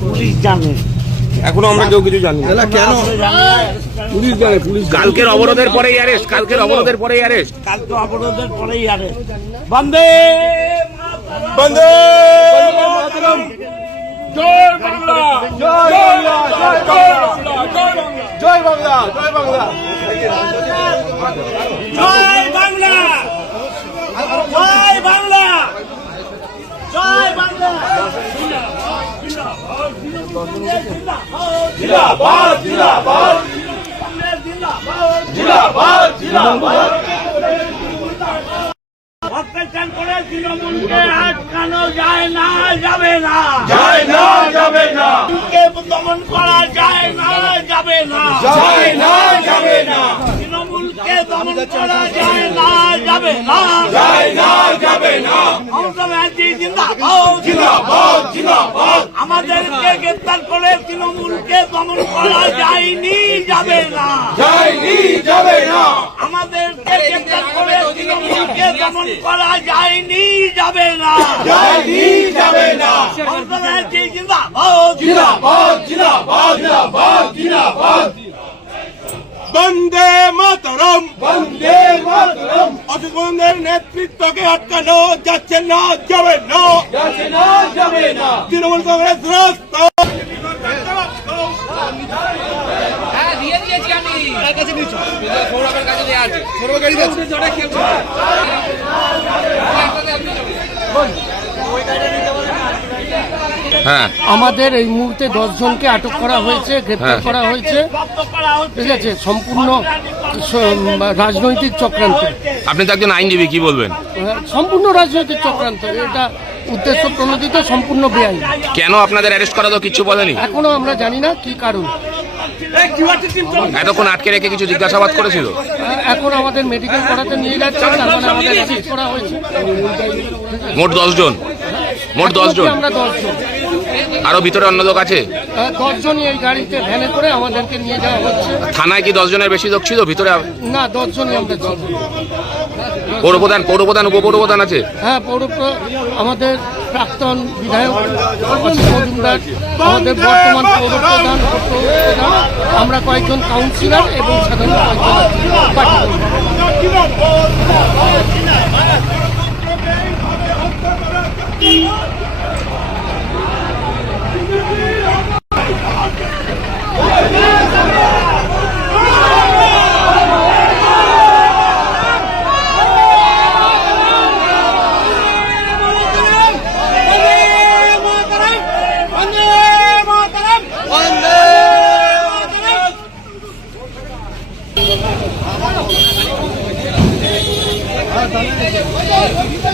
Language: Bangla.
পুলিশ জানে, এখনো আমরা কেউ কিছু জানি না। কেন পুলিশ জানে? পুলিশ কালকের অবরোধের পরেই অ্যারেস্ট, কালকের অবরোধের পরেই অ্যারেস্ট, কালকে অবরোধের পরেই অ্যারেস্ট। বন্দে বন্দে মাতরম, জয় বাংলা, জয় বাংলা, জয় বাংলা, জয় বাংলা, জয় বাংলা, জয় বাংলা, জয় বাংলা, জয় বাংলা। জিন্দাবাদ, জিন্দাবাদ, জিন্দাবাদ, জিন্দাবাদ। অত্যাচার করে তৃণমূলকে আটকানো যায় না, যাবে না, যায় না, যাবে না, দমন করা যায় না, যাবে না, যায় না, যাবে না, তৃণমূলকে দমন করা যায় না, যাবে না, যায় না, যাবে না। মমতা ব্যানার্জি জিন্দাবাদ, জিন্দাবাদ, জিন্দাবাদ, আমাদেরকে গ্রেপ্তার করে তৃণমূলকে দমন করা যায়নি, যাবে না, যায়নি, যাবে না, আমাদেরকে গ্রেপ্তার করে তৃণমূলকে দমন করা যায়নি, যাবে না, যায়নি, যাবে না। মমতা ব্যানার্জি জিন্দাবাদ, জিন্দাবাদ, জিন্দাবাদ, জিন্দাবাদ, জিন্দাবাদ। বন্দে মাতরম, বন্দে মাতরম। অসুখের নেতৃত্বকে আটকানো যাচ্ছে না, যাবে না, যাচ্ছে না, যাবে না। তৃণমূল কংগ্রেস রাস্ত দিয়ে দিয়েছি আমি কাছে নিচ্ছ সৌরভের কাছে দেওয়া আছে, সৌরভ গাড়ি যাচ্ছে জড়ে কেউ হ্যাঁ। আমাদের এই মুহূর্তে 10 জনকে আটক করা হয়েছে, গ্রেপ্তার করা হয়েছে, ঠিক আছে, সম্পূর্ণ রাজনৈতিক চক্রান্ত। আপনি তো একজন আইনজীবী, কি বলবেন? সম্পূর্ণ রাজনৈতিক চক্রান্ত, এটা উদ্দেশ্য প্রণোদিত, সম্পূর্ণ বেআইনি। কেন আপনাদের অ্যারেস্ট করা তো কিছু বলেনি? এখনো আমরা জানি না কি কারণ। এতক্ষণ আটকে রেখে কিছু জিজ্ঞাসাবাদ করেছিল? এখন আমাদের মেডিকেল করাতে নিয়ে যাচ্ছে, তারপরে আমাদের অ্যারেস্ট করা হয়েছে। মোট 10 জন, মোট 10 জন। আমরা 10 জন, আরো ভিতরে অন্য লোক আছে? 10 জনই এই গাড়িতে ভ্যানে করে আমাদেরকে নিয়ে যাওয়া হচ্ছে। থানায় কি 10 জনের বেশি লোক ছিল ভিতরে? না, 10 জনই আমরা ছিল। পৌরপ্রধান, উপপৌরপ্রধান আছে? হ্যাঁ, আমাদের প্রাক্তন বিধায়ক অসিত মজুমদার, আমাদের বর্তমান পৌরপ্রধান, আমরা কয়েকজন কাউন্সিলর এবং সাধারণ কয়েকজন বন্দে